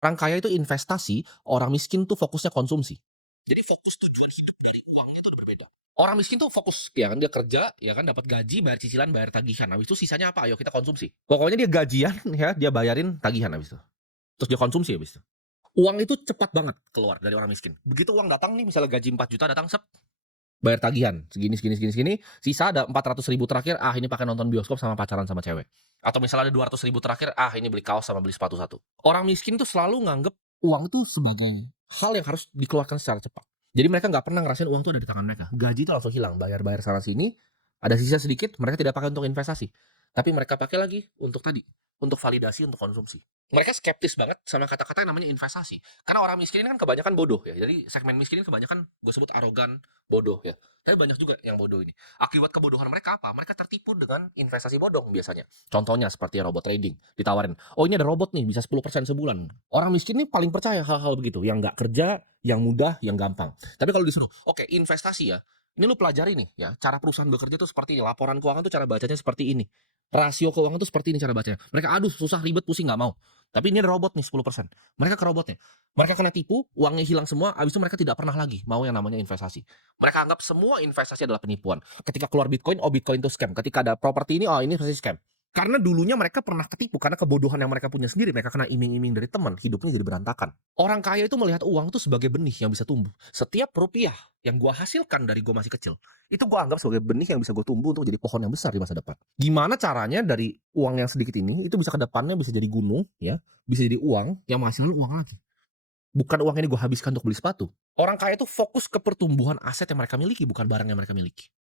Orang kaya itu investasi, orang miskin tuh fokusnya konsumsi. Jadi fokus tujuan hidup dari uangnya itu udah berbeda. Orang miskin tuh fokus, ya kan dia kerja, ya kan dapat gaji, bayar cicilan, bayar tagihan, habis itu sisanya apa? Ayo kita konsumsi. Pokoknya dia gajian ya, dia bayarin tagihan habis itu. Terus dia konsumsi habis itu. Uang itu cepat banget keluar dari orang miskin. Begitu uang datang nih, misalnya gaji 4 juta datang, sep, bayar tagihan, segini segini segini segini, sisa ada 400 ribu terakhir, ah ini pakai nonton bioskop sama pacaran sama cewek. Atau misalnya ada 200 ribu terakhir, ah ini beli kaos sama beli sepatu satu. Orang miskin tuh selalu nganggep uang itu sebagai hal yang harus dikeluarkan secara cepat. Jadi mereka nggak pernah ngerasain uang tuh ada di tangan mereka. Gaji itu langsung hilang, bayar-bayar sana sini, ada sisa sedikit, mereka tidak pakai untuk investasi. Tapi mereka pakai lagi untuk tadi, untuk validasi, untuk konsumsi. Mereka skeptis banget sama kata-kata yang namanya investasi. Karena orang miskin ini kan kebanyakan bodoh ya. Jadi segmen miskin ini kebanyakan gue sebut arogan, bodoh ya. Tapi banyak juga yang bodoh ini. Akibat kebodohan mereka apa? Mereka tertipu dengan investasi bodong biasanya. Contohnya seperti robot trading. Ditawarin, oh ini ada robot nih bisa 10% sebulan. Orang miskin ini paling percaya hal-hal begitu. Yang nggak kerja, yang mudah, yang gampang. Tapi kalau disuruh, oke investasi ya. Ini lu pelajari nih ya, cara perusahaan bekerja tuh seperti ini. Laporan keuangan tuh cara bacanya seperti ini. Rasio keuangan tuh seperti ini cara bacanya. Mereka aduh susah ribet pusing nggak mau. Tapi ini ada robot nih 10%. Mereka ke robotnya. Mereka kena tipu, uangnya hilang semua, habis itu mereka tidak pernah lagi mau yang namanya investasi. Mereka anggap semua investasi adalah penipuan. Ketika keluar Bitcoin, oh Bitcoin itu scam. Ketika ada properti ini, oh ini pasti scam. Karena dulunya mereka pernah ketipu, karena kebodohan yang mereka punya sendiri, mereka kena iming-iming dari teman, hidupnya jadi berantakan. Orang kaya itu melihat uang itu sebagai benih yang bisa tumbuh. Setiap rupiah yang gua hasilkan dari gua masih kecil, itu gua anggap sebagai benih yang bisa gue tumbuh untuk jadi pohon yang besar di masa depan. Gimana caranya dari uang yang sedikit ini, itu bisa ke depannya bisa jadi gunung, ya, bisa jadi uang yang menghasilkan uang lagi. Bukan uang ini gue habiskan untuk beli sepatu. Orang kaya itu fokus ke pertumbuhan aset yang mereka miliki, bukan barang yang mereka miliki.